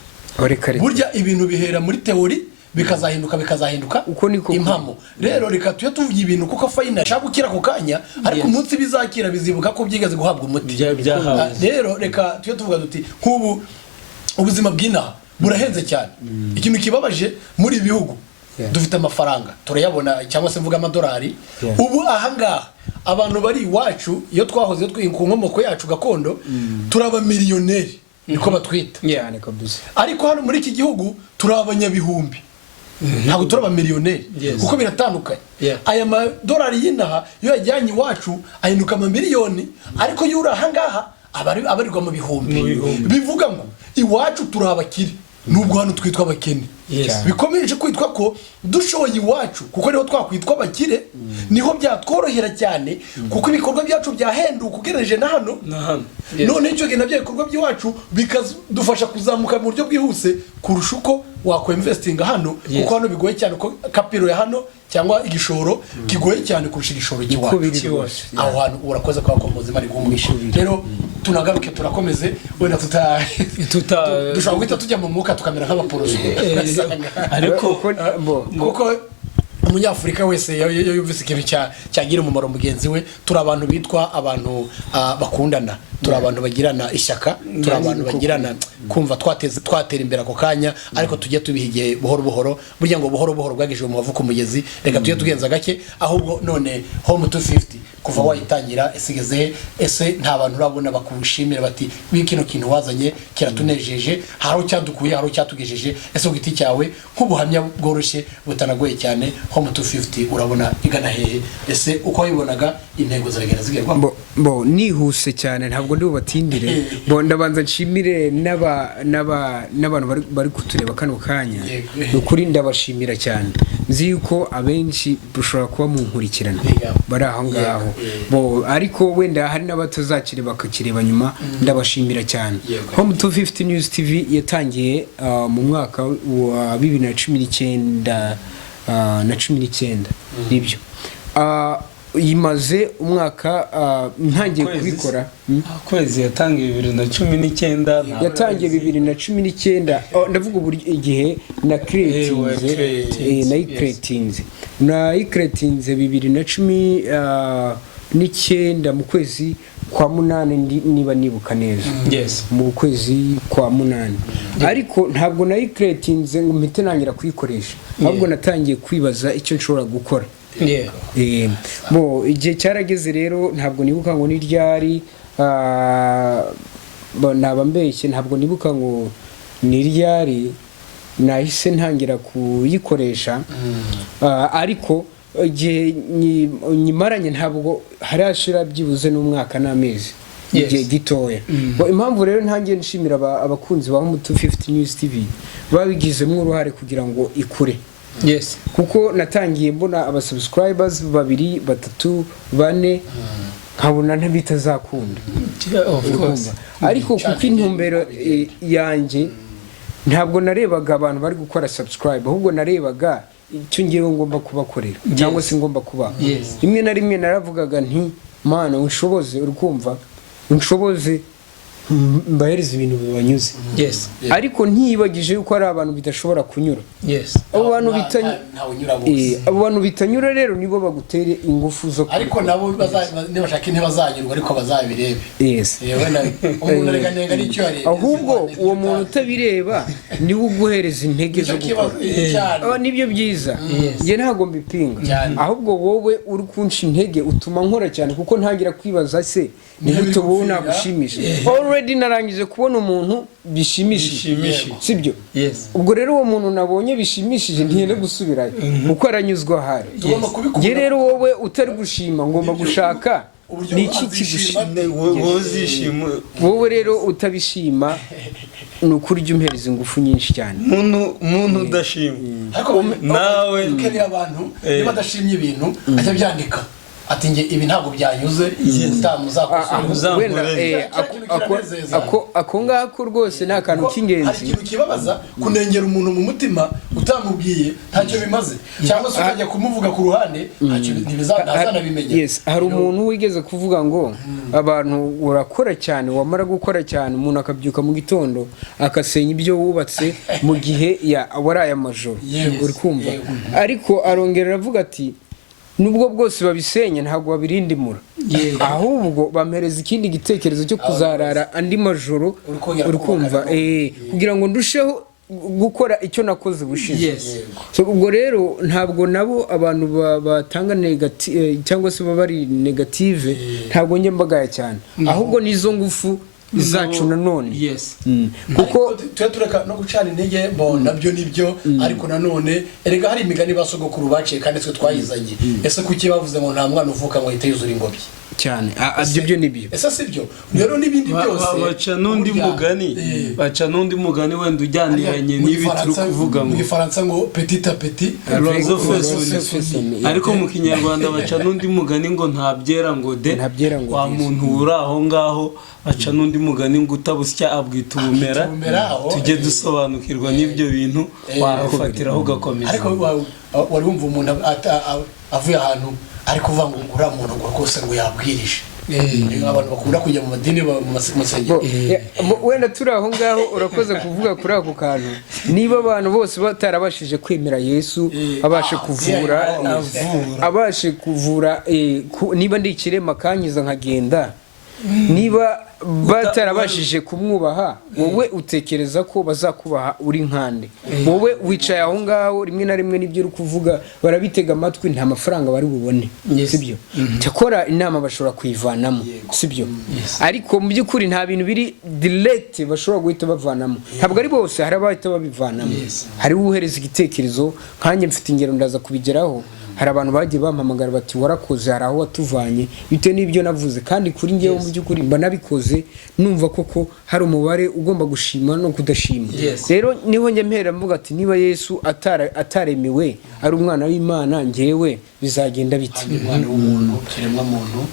burya ibintu bihera muri teori bikazahinduka impamo rero reka tuye tuvuga ibintu kuko fayina shaka gukira ku kanya ariko umunsi bizakira bizibuka ko byigeze guhabwa umuti rero reka tuye tuvuga duti nk'ubu ubuzima bw'inaha burahenze cyane ikintu kibabaje muri bihugu dufite amafaranga turayabona cyangwa se mvuga amadolari ubu ahangaha abantu bari iwacu iyo twahoze twinka inkomoko yacu gakondo turaba miliyoneri niko batwita cyane kabisa ariko hano muri iki gihugu turabanyabihumbi ntabwo turaba miliyoneri kuko biratandukanye aya madolari y'inaha iyo yajyanye iwacu ahinduka amamiliyoni ariko iyo uri ahangaha abarirwa mu bihumbi bivuga ngo iwacu turi abakire nubwo hano twitwa abakene bikomeje kwitwa ko dushoye iwacu kuko niho twakwitwa abakire niho byatworohera cyane kuko ibikorwa byacu byahenduka ugereje na hano none icyo gihe nabyo ibikorwa by'iwacu bikadufasha kuzamuka mu buryo bwihuse kurusha uko wakwinvestinga hano kuko hano bigoye cyane ko kapiro ya hano cyangwa igishoro kigoye cyane kurusha igishoro cy'iwacu aho hantu urakoze kwa komoze mari gumisha rero tunagaruke turakomeze wenda dushobora guhita tujya mu mwuka tukamera nk'abaporoso ariko kuko umunyafurika wese yumvise ikintu cyagira umumaro mugenzi we turi abantu bitwa abantu bakundana turi abantu bagirana ishyaka turi abantu bagirana kumva twatera imbere ako kanya ariko tujye tubihigiye buhoro buhoro burya ngo buhoro buhoro bwagije mu bavuka umugezi reka tujye tugenza gake ahubwo none home 250 kuva wayitangira esigeze ese nta bantu urabona bakushimira bati bikino kintu wazanye kiratunejeje haro cyadukuye haro cyatugejeje ese ugiti cyawe nk'ubuhamya bworoshye butanagoye cyane home 250 urabona igana hehe ese uko wayibonaga intego ziragenda zigerwa bo nihuse cyane ntabwo ndi bubatindire bo ndabanza nshimire n'abantu bari kutureba kano kanya ukuri ndabashimira cyane nzi yuko abenshi bushobora kuba mu nkurikirana bari aho ngaho bo ariko wenda hari n'abatazakire bakakireba nyuma ndabashimira cyane home 250 news tv yatangiye mu mwaka wa 2019 nibyo yimaze umwaka ntangiye kubikora kwezi yatangiye 2019 yatangiye 2019 ndavuga uburyo igihe na creatinze 2019 mu kwezi kwa munane niba nibuka neza mu kwezi kwa munane ariko ntabwo creatinze ngo mpite nangira kuyikoresha ahubwo natangiye kwibaza icyo nshobora gukora bo igihe cyarageze rero ntabwo nibuka ngo ni ryari naba mbeshye ntabwo nibuka ngo ni ryari nahise ntangira kuyikoresha ariko igihe nyimaranye ntabwo harashira byibuze n'umwaka n'amezi igihe gitoya impamvu rero ntangiye nshimira abakunzi ba home 250 news tv babigizemo uruhare kugira ngo ikure kuko natangiye mbona abasubscribers 2 3 4 nkabona ntabitazakunda ariko kuko intumbero yanjye ntabwo narebaga abantu bari gukora subscribe ahubwo narebaga icyo ngiye ngomba kubakorera cyangwa se ngomba kuba rimwe na rimwe naravugaga nti mana unshoboze urukumva unshoboze mbahereza ibintu bibanyuze ariko ntiyibagije yuko ari abantu bidashobora kunyura abo bantu bitanyura rero nibo bagutere ingufu zo ariko nabo nibashaka ntibazanyurwa ariko bazabirebe ahubwo uwo muntu utabireba niwe uguhereza intege zo gukora nibyo byiza njye ntabwo mbipinga ahubwo wowe uri kunsha intege utuma nkora cyane kuko ntangira kwibaza se ni gute wowe nagushimisha already narangije kubona umuntu bishimishije sibyo ubwo rero uwo muntu nabonye bishimishije ntiyene gusubirayo kuko aranyuzwa hari nge rero wowe utari gushima ngomba gushaka niki kigushima wowe rero utabishima nukuri jya umhereza ingufu nyinshi cyane umuntu udashima nawe ukeri abantu niba adashimye ibintu ajya byandika ati nge ibi ntabwo byanyuze ako ngako rwose ni akantu k'ingenzi hari ikintu kibabaza kunengera umuntu mu mutima utamubwiye ntacyo bimaze cyangwa se ukajya kumuvuga ku ruhande ntibizanabimenya hari umuntu wigeze kuvuga ngo abantu urakora cyane wamara gukora cyane umuntu akabyuka mu gitondo akasenya ibyo wubatse mu gihe waraye amajoro uri kumva ariko arongera aravuga ati nubwo bwose babisenya ntabwo babirindimura ahubwo bampereza ikindi gitekerezo cyo kuzarara andi majoro uri kumva kugira ngo ndusheho gukora icyo nakoze bushize. So ubwo rero ntabwo nabo abantu batanga negative cyangwa se bari negative ntabwo njye mbagaya cyane, ahubwo nizo ngufu zacu nanone. kuko tureka no gucana intege nabyo nibyo, ariko nanone erega hari imigani basogokuru baciye kandi twe twayizanye. Ese kuki bavuze ngo nta mwana uvuka ngo ahite yuzura ingobyi cyane? Byo nibyo. Ese sibyo rero n'ibindi byose baca n'undi mugani wenda ujyaniranye n'ibi turi kuvuga mu Gifaransa ngo petit à petit, ariko mu Kinyarwanda baca n'undi mugani ngo ntabyera ngo de, wa muntu uri aho ngaho baca n'undi mugani ngo utabusya abwita ubumera. Tujye dusobanukirwa n'ibyo bintu wafatiraho ugakomeza. Ariko wari wumva umuntu avuye ahantu ariko uvuga ngo uriya muntu ngo rwose ngo yabwirije. Abantu bakunda kujya mu madini mu masengero. Wenda turi aho ngaho urakoze kuvuga kuri ako kantu. Niba abantu bose batarabashije kwemera Yesu abashe kuvura niba ndi ikirema kanyiza nkagenda, niba batarabashije kumwubaha, wowe utekereza ko bazakubaha uri nkande? Wowe wicaye aho ngaho rimwe na rimwe n'ibyo uri kuvuga barabitega amatwi, nta mafaranga bari bubone, sibyo? Cyakora inama bashobora kuyivanamo, sibyo? Ariko mu by'ukuri nta bintu biri direct bashobora guhita bavanamo. Ntabwo ari bose, hari abahita babivanamo. Hari uhereza igitekerezo, nkanjye mfite ingero ndaza kubigeraho. Hari abantu bagiye bampamagara bati warakoze, hari aho watuvanye bitewe n'ibyo navuze, kandi kuri ngewe mu by'ukuri mba nabikoze numva koko hari umubare ugomba gushima no kudashima. Rero niho njye mpera mvuga ati niba Yesu ataremewe ari umwana w'Imana, ngewe bizagenda biti? Umwana w'umuntu, kiremwa muntu,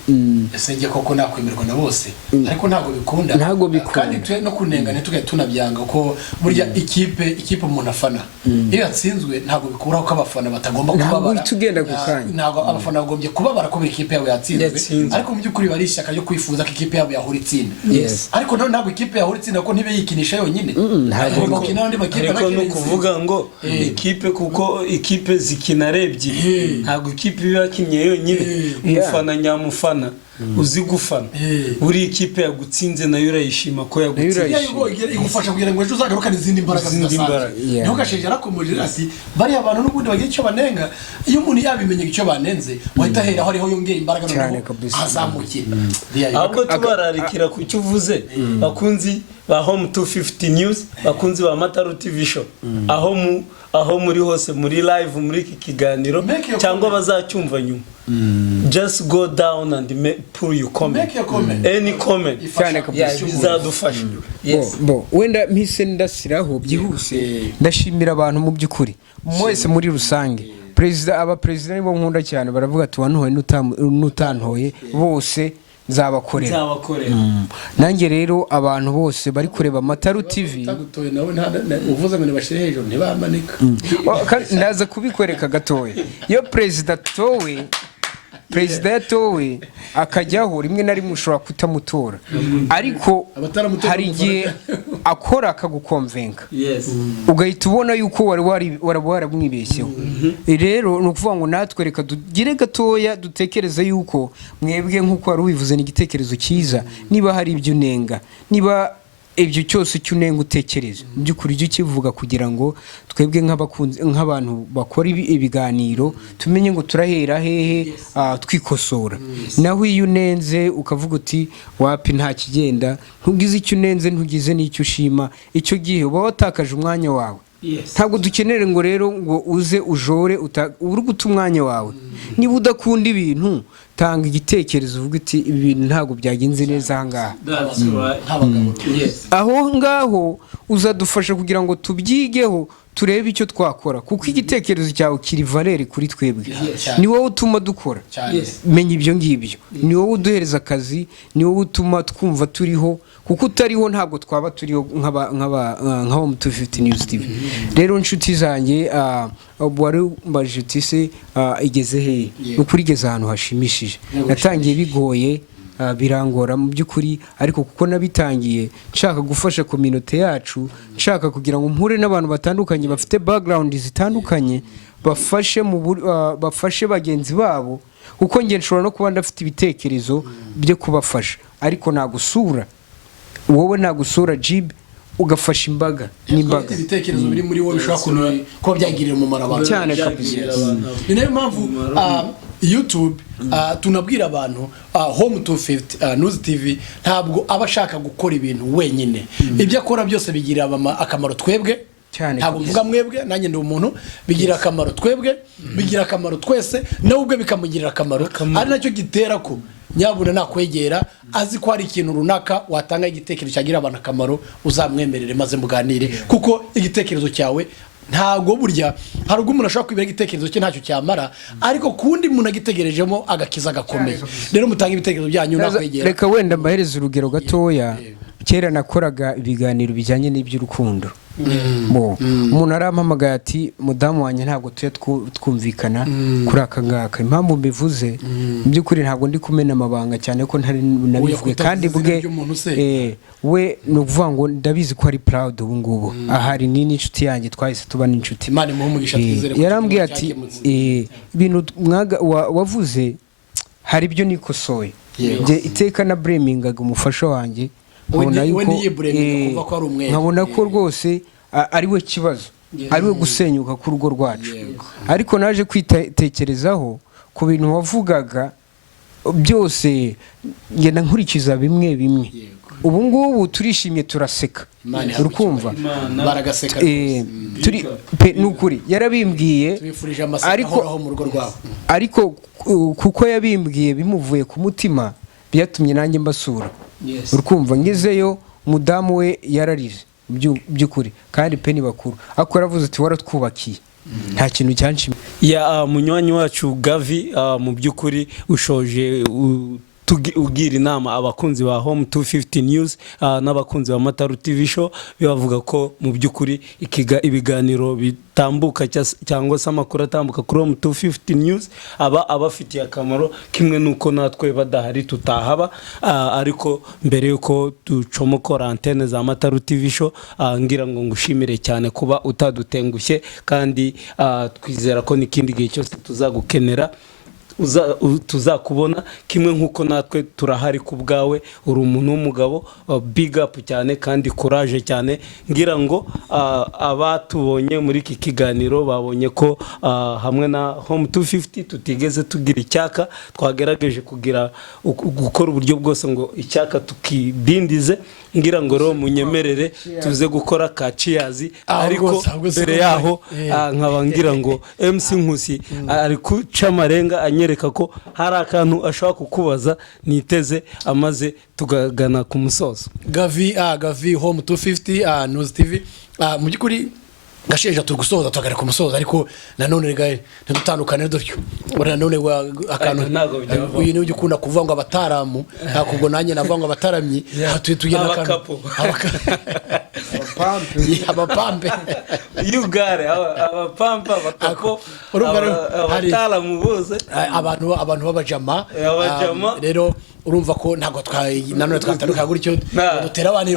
ese njye koko nakwemerwa na bose, ariko ntago bikunda. Kandi twe no kunengana tugaye tunabyanga ko burya ikipe umuntu afana iyo yatsinzwe ntago bikuraho ko abafana batagomba kubabara. Ntago abafana bagombye kubabara ko ikipe yabo yatsinzwe, ariko mu by'ukuri bari ishyaka ryo kwifuza ko ikipe yabo yahora itsinda. Ariko ntabwo ikipe yahora itsinda ko ntibe yikinisha yonyine. Ariko no kuvuga ngo ikipe, kuko ikipe zikina ebyiri, ntabwo ikipe iba yakinnye yonyine. Umufana nyamufana uzi gufana, buri ikipe yagutsinze nayo urayishima ko yagutsinze, igufasha kugira ngo ejo uzagarukane izindi mbaraga zidasanzwe. Niho gasheje arakomeje ati bari abantu n'ubundi bagira icyo banenga, iyo umuntu yabimenye icyo banenze wahita ahera aho ariho yongera imbaraga no azamukira. Ahubwo tubararikira ku cyo uvuze, bakunzi ba Home 250 News, bakunzi ba Mataru TV Show, aho muri hose muri live muri iki kiganiro cyangwa bazacyumva nyuma, just go down and put your comment, any comment bizadufasha. Wenda mpise ndasiraho byihuse ndashimira abantu mu by'ukuri mwese muri rusange. Abaperezida nibo nkunda cyane, baravuga ati wantoye n'utantoye bose nzabakorera. Nanjye rero abantu bose bari kureba Mataru TV, uvuze ngo nibashire hejuru ntibamanika, ndaza kubikwereka gatoya. Iyo perezida yatowe akajyaho, rimwe na rimwe ushobora kutamutora, ariko hari igihe akora akagukonvenka, ugahita ubona yuko wari waramwibeshyeho. Rero ni ukuvuga ngo natwe reka tugire gatoya dutekereze yuko mwebwe nk'uko wari ubivuze ni igitekerezo cyiza. Niba hari ibyo unenga, niba ibyo cyose cy'unenga utekereza, mu by'ukuri ujye ukivuga kugira ngo twebwe nk'abantu bakora ibiganiro tumenye ngo turahera hehe twikosora. Naho iyo unenze ukavuga uti wapi nta kigenda, ntugize icyo unenze ntugize n'icyo ushima, icyo gihe uba watakaje umwanya wawe. Ntabwo dukenere ngo rero ngo uze ujore uri guta umwanya wawe. Niba udakunda ibintu, tanga igitekerezo uvuga uti ibi bintu ntabwo byagenze neza ahangaha. Aho ngaho uzadufasha kugira ngo tubyigeho, turebe icyo twakora, kuko igitekerezo cyawe kiri valere kuri twebwe. Ni wowe utuma dukora. Menya ibyo ngibyo, ni wowe uduhereza akazi, ni wowe utuma twumva turiho, kuko utariho ntabwo twaba turiho nka Home 250 News TV. Rero inshuti zanjye, wari mbajije uti se igeze hehe? Ukuri igeze ahantu hashimishije. Natangiye bigoye, birangora mu by'ukuri, ariko kuko nabitangiye nshaka gufasha community yacu, nshaka kugira ngo mpure n'abantu batandukanye bafite background zitandukanye, bafashe bagenzi babo, kuko nge nshobora no kuba ndafite ibitekerezo byo kubafasha, ariko nagusura wowe, nagusura Jib, ugafasha imbaga n'imbaga ibitekerezo biri muri wowe bishobora kuba byagirira umumaro abantu cyane kabisa. ni nayo mpamvu YouTube tunabwira abantu Home 250 News TV ntabwo aba ashaka gukora ibintu wenyine, ibyo akora byose bigira akamaro twebwe, ntabwo mvuga mwebwe nanjye ndi umuntu, bigira akamaro twebwe, bigira akamaro twese, nawe ubwe bikamugirira akamaro, ari nacyo gitera ko nyabuna nakwegera azi ko hari ikintu runaka watanga igitekerezo cyagira abantu akamaro, uzamwemerere maze muganire, kuko igitekerezo cyawe ntago burya hari ubwo umuntu ashobora kwibera igitekerezo cye ntacyo cyamara, ariko kundi umuntu agitegerejemo agakiza gakomeye. Rero mutanga ibitekerezo byanyu nakwegera. Reka wenda mbahereza urugero gatoya. Kera nakoraga ibiganiro bijyanye n'iby'urukundo. Umuntu arampamagaye ati mudamu wanjye ntabwo tuya twumvikana kuri aka ngaka. Impamvu mbivuze mu by'ukuri ntabwo ndi kumena amabanga cyane ko ntari nabivuge, kandi bwe we no kuvuga ngo ndabizi ko ari proud ubu ngubu. Ahari ni n'inshuti yanjye twahise tuba n'inshuti. Imana imuhumugisha twizere. Yarambwiye ati ibintu wavuze hari ibyo nikosoye. Je iteka na blamingaga umufasha wanjye, nkabona ko rwose ari we kibazo, ari we gusenyuka ku rugo rwacu. Ariko naje kwitekerezaho ku bintu wavugaga byose, ngenda nkurikiza bimwe bimwe. Ubu ngubu turishimye turaseka, urukumva baragaseka turi nukuri yarabimbwiye, ariko kuko yabimbwiye bimuvuye ku mutima byatumye nanjye mbasura. Urukumva ngezeyo mudamu we yararize by'ukuri, kandi pe ni bakuru, ako yaravuze ati waratwubakiye nta kintu cyanshimye. Ya munywanyi wacu Gavi, mu by'ukuri ushoje ugira inama abakunzi ba Home 250 News n'abakunzi ba Mataru TV show, bibavuga ko mu by'ukuri ibiganiro bitambuka cyangwa se amakuru atambuka kuri Home 250 News abafitiye akamaro, kimwe nuko natwe badahari tutahaba. Ariko mbere yuko ducomokora antene za Mataru TV show, ngira ngo ngushimire cyane kuba utadutengushye, kandi twizera ko n'ikindi gihe cyose tuzagukenera tuzakubona, kimwe nkuko natwe turahari ku bwawe. Uri umuntu w'umugabo, big up cyane kandi courage cyane. Ngira ngo abatubonye muri iki kiganiro babonye ko hamwe na Home 250 tutigeze tugira icyaka, twagerageje gukora uburyo bwose ngo icyaka tukidindize. Ngira ngo rero munyemerere tuze gukora ka cheers, ariko mbere yaho nkaba ngira ngo MC Nkusi ari kuca amarenga anyereka ko hari akantu ashaka kukubaza, niteze amaze tugagana ku musozo. Gavi Home 250 News TV, mu by'ukuri gasheje tugusoza tugara ku musozo, ariko nanone ntidutandukane dutyo. Nanone akantu uyu niwe ukunda kuvuga ngo abataramu, nakubwo nanjye navuga ngo abataramyi, tugenda akantu abapampe yugare abapampa bakapo abataramu bose abantu b'abajama. Rero urumva ko ntago nanone twatanduka gutyo dutera abantu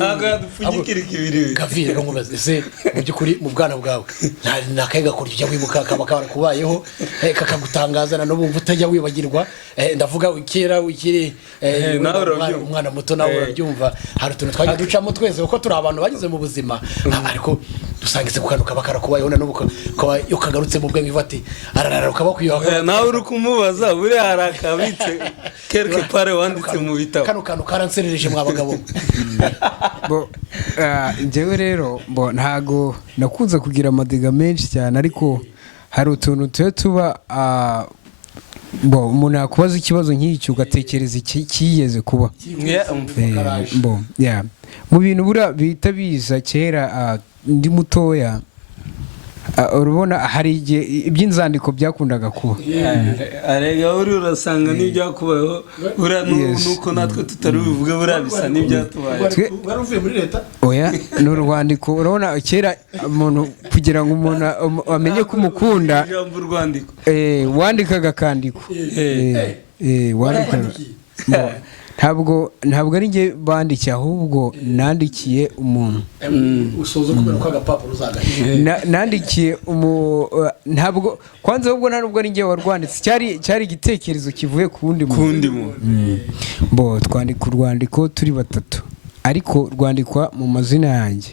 Gavi. Rero nkubaze se mu by'ukuri mu bwana bwawe nakaiga kurya wibuka kaba kubayeho kakagutangaza no bumva utajya wibagirwa. Ndavuga kera ukiri umwana muto nawe urabyumva, hari utuntu twagiye ducamo twese uko turi abantu bagize mu buzima, ariko dusangize kukanuka bakarakubayeho na nuko ukagarutse mu bwenge ivati ararara ukabakwiyo nawe uri kumubaza buri harakabitse quelque part wanditse mu bitabo. Kano kantu karanserereje mwabagabo. Njyewe rero ntago nakunze kugira amadiga menshi cyane, ariko hari utuntu tuba umuntu yakubaza ikibazo nk'icyo ugatekereza kiyeze kuba mu bintu bita biza kera ndi mutoya. Urabona hari igihe iby'inzandiko byakundaga kuba, arega urasanga n'ibyakubayeho nuko natwe tutari bivuga burabisa n'ibyatubaye. Waruvuye muri leta oya n'urwandiko. Urabona kera umuntu kugira ngo umuntu amenye ko umukunda wandikaga akandiko, wandikaga. Ntabwo ari njye bandikiye, ahubwo nandikiye umuntu. Usoza kubera ko agapapuro uzagaye nandikiye ntabwo kwanza, ahubwo ntabwo ari njye warwanditse, cyari igitekerezo kivuye ku wundi muntu. Twandika urwandiko turi batatu, ariko rwandikwa mu mazina yanjye.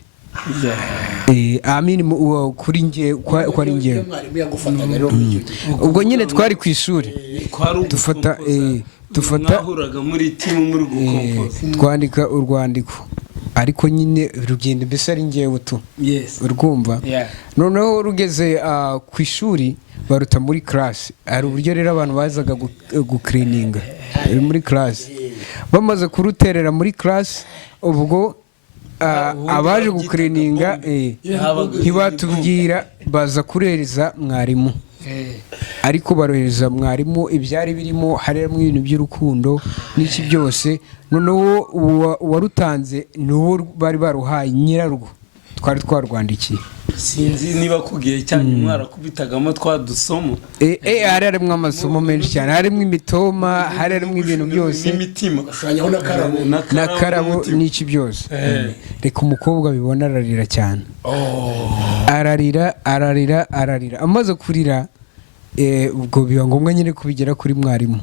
kuri njye ko ari njye ubwo nyine twari ku ishuri dufata muri timu muri gukompoza twandika urwandiko ariko nyine rugenda mbese ari njyewe tu urwumva noneho rugeze ku ishuri baruta muri class hari uburyo rero abantu bazaga gucleaninga muri class bamaze kuruterera muri class ubwo abaje gucleaninga ntibatubwira baza kurereza mwarimu ariko barohereza mwarimu ibyari birimo harimo ibintu by'urukundo n'iki byose noneho uwarutanze n'uwo bari baruhaye nyirarwo twari twarwandikiye sinzi niba kugiye cyane mwarakubitagamo twadusomo harimo amasomo menshi cyane harimo imitoma harimo ibintu byose n'imitima gushushyanyaho n'akarabo n'iki byose reka umukobwa bibona ararira cyane ararira amaze kurira ubwo biba ngombwa nyine kubigera kuri mwarimu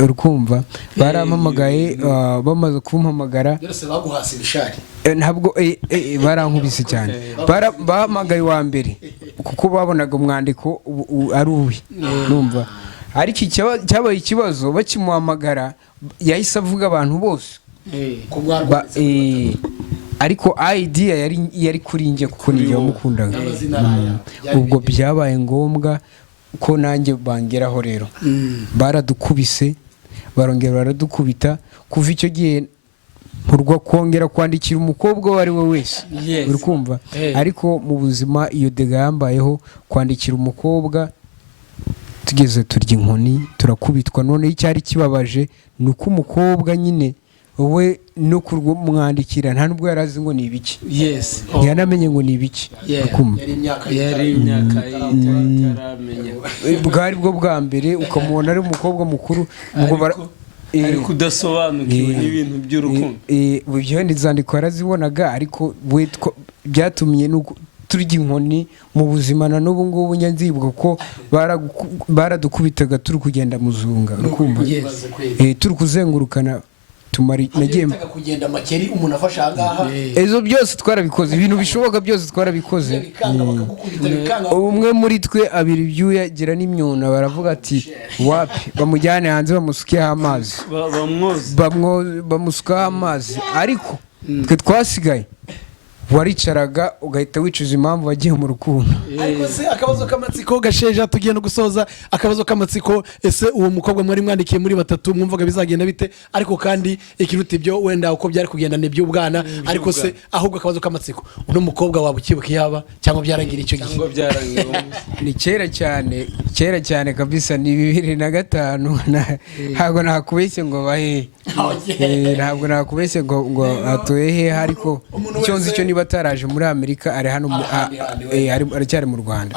urukumva barampamagaye bamaze kumpamagara baguhasa ibishari ntabwo barankubise cyane bahamagaye wa mbere kuko babonaga umwandiko ari uwe numva ariko cyabaye ikibazo bakimuhamagara yahise avuga abantu bose ariko idea yari kuri njye kuko ninjye wamukundaga ubwo byabaye ngombwa ko nanjye bangeraho rero baradukubise barongera baradukubita kuva icyo gihe nturwa kongera kwandikira umukobwa uwo ari we wese uri kumva ariko mu buzima iyo dega yambayeho kwandikira umukobwa tugeze turya inkoni turakubitwa none icyari kibabaje ni uko umukobwa nyine we no kumwandikira nta nubwo yari azi ngo ni ibiki ntiyanamenye ngo ni ibiki yari imyaka itaramenya bwari bwo bwa mbere ukamubona ari umukobwa mukuru ariko udasobanukiwe n'ibintu by'urukundo ibyo inzandiko yarazibonaga ariko we byatumye turya inkoni mu buzima na n'ubu ngubu nzibuka ko baradukubitaga turi kugenda muzunga turi kuzengurukana nagiye kugenda makeri umuntu afashe ahangaha ezo byose twarabikoze ibintu bishoboka byose twarabikoze umwe muri twe abiri ibyuya gira n'imyuna baravuga ati wapi bamujyane hanze bamusukeho amazi bamusukaho amazi ariko twe twasigaye waricaraga ugahita wicuza impamvu wagiye mu rukundo ariko se akabazo k'amatsiko gasheja tugiye no gusoza akabazo k'amatsiko ese uwo mukobwa mwari mwandikiye muri batatu mwumvaga bizagenda bite ariko kandi ikiruta ibyo wenda uko byari kugenda ni by'ubwana ariko se ahubwo akabazo k'amatsiko uno mukobwa waba ukibuka yaba cyangwa byarangira icyo gihe cyangwa byarangira ni kera cyane kabisa ni 2005 ntabwo nakubeshye ngo bahe ntabwo nakubeshye ngo atuye he ariko icyo nzi cyo bataraje muri Amerika ari hano aracyari mu Rwanda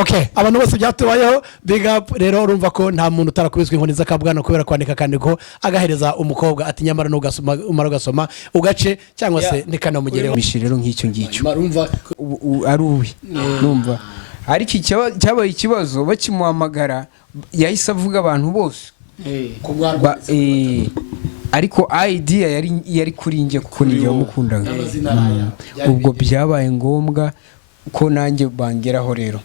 okay abantu bose byatubayeho big up rero urumva ko nta muntu utarakubiswe inkoni z'akabwana kubera kwandika kandiko agahereza umukobwa ati nyamara n'ugasoma umara ugasoma ugace cyangwa se nikanamugereho rero nk'icyo ngicyo ari uwe numva ariko cyabaye ikibazo bakimuhamagara yahise avuga abantu bose ariko idea yari kuri njye kuko ninjye wamukundaga ubwo byabaye ngombwa ko nanjye bangeraho rero